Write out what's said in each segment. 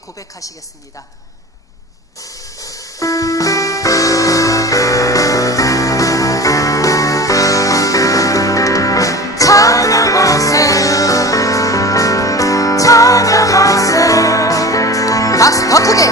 고백하시겠습니다. 박수 더 크게.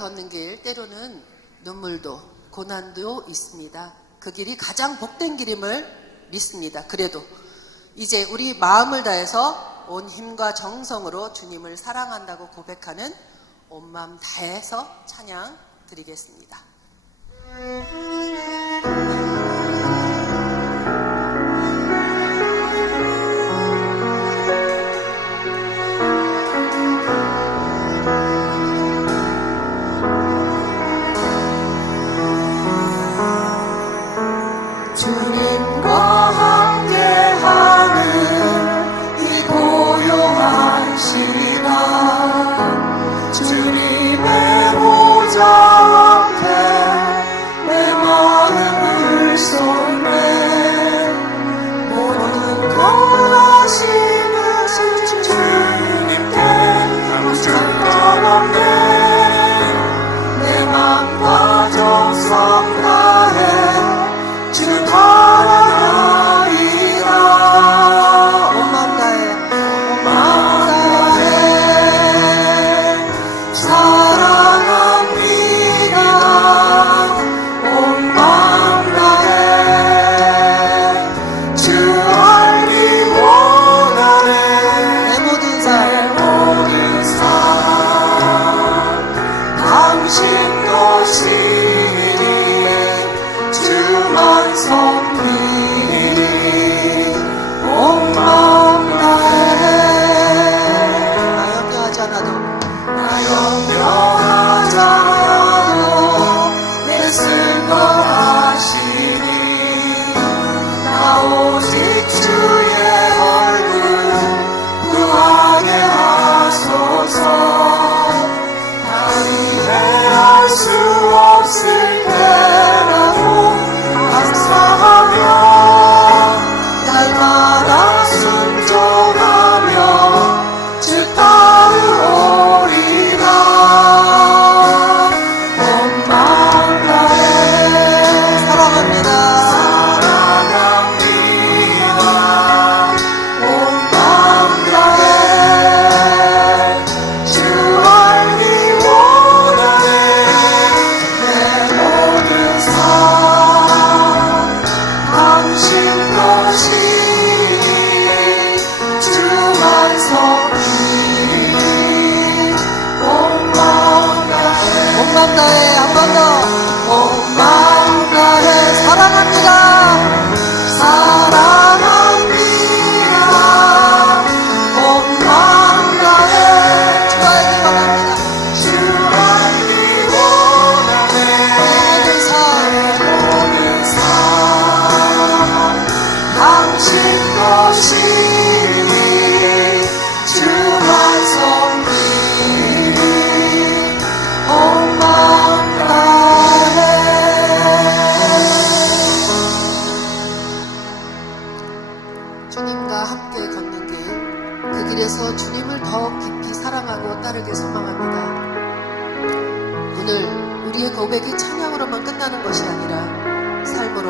걷는 길 때로는 눈물도 고난도 있습니다. 그 길이 가장 복된 길임을 믿습니다. 그래도 이제 우리 마음을 다해서 온 힘과 정성으로 주님을 사랑한다고 고백하는 온 마음 다해서 찬양 드리겠습니다.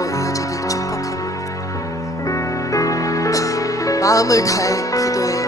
말씀으로 이어지길 축복합니다. 마음을 다해 기도해